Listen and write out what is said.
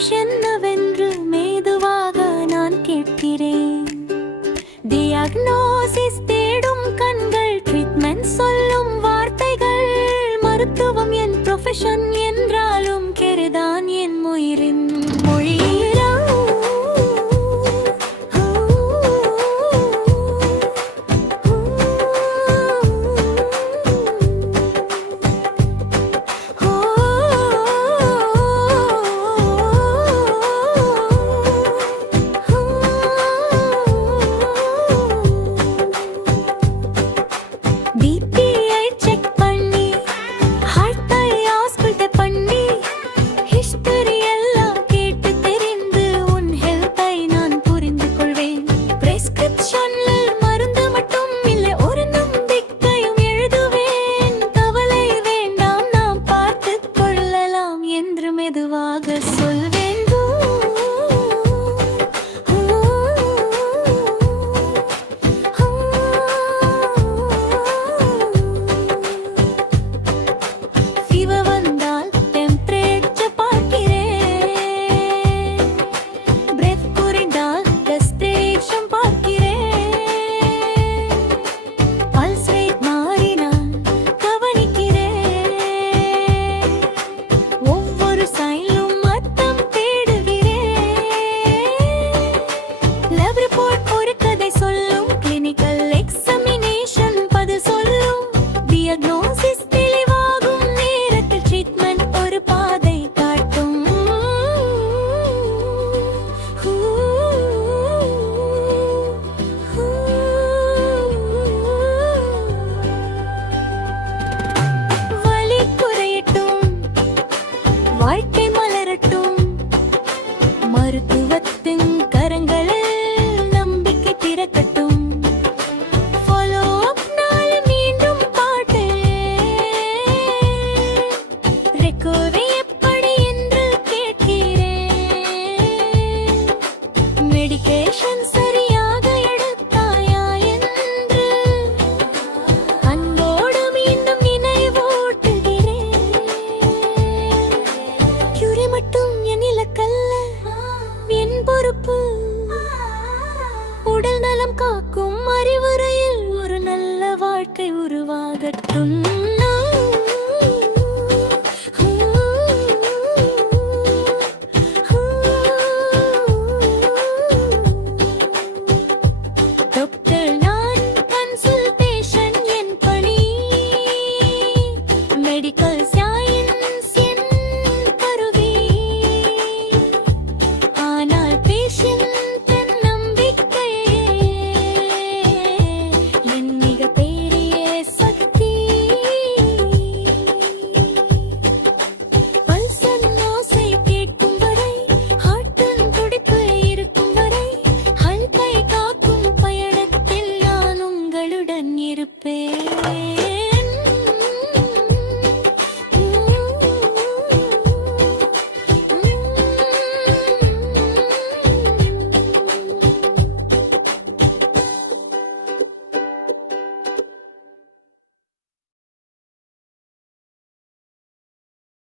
Challenge என்னவென்று மெதுவாக நான் கேட்கிறேன். டியாக்னோசிஸ் தேடும் கண்கள், ட்ரீட்மெண்ட் சொல்லும் வார்த்தைகள். மருத்துவம் என் ப்ரொஃபஷன் என்றாலும் கெருதான் என் உயிரின் மொழியிலா. மெதுவாக சொல்வேன். ஃபீவர் வந்தால் டெம்பரேச்சர் பார்க்கிறேன். பிரெத் குறைந்தால் டெஸ்டேஷன் பார்க்கிறேன். பல்ஸ் ரேட் மாறினால் கவனிக்கிறேன். ஒவ்வொரு சைலும் அர்த்தம் தேடுகிறேன். லேப் ரிப்போர்ட் ஒரு கதை சொல்லும். கிளினிக்கல் எக்ஸாமினேஷன் பதில் சொல்லும். டியக்னோசிஸ் தெளிவாகும் நேரத்தில் ட்ரீட்மெண்ட் ஒரு பாதை காட்டும். வலி குறையட்டும், வாழ்க்கை மலரட்டும். மருத்துவத்தின் கரங்களில் நம்பிக்கை திறக்கட்டும். ஃபாலோ அப் நாள் மீண்டும் பாட்டு. ரெக்கவரி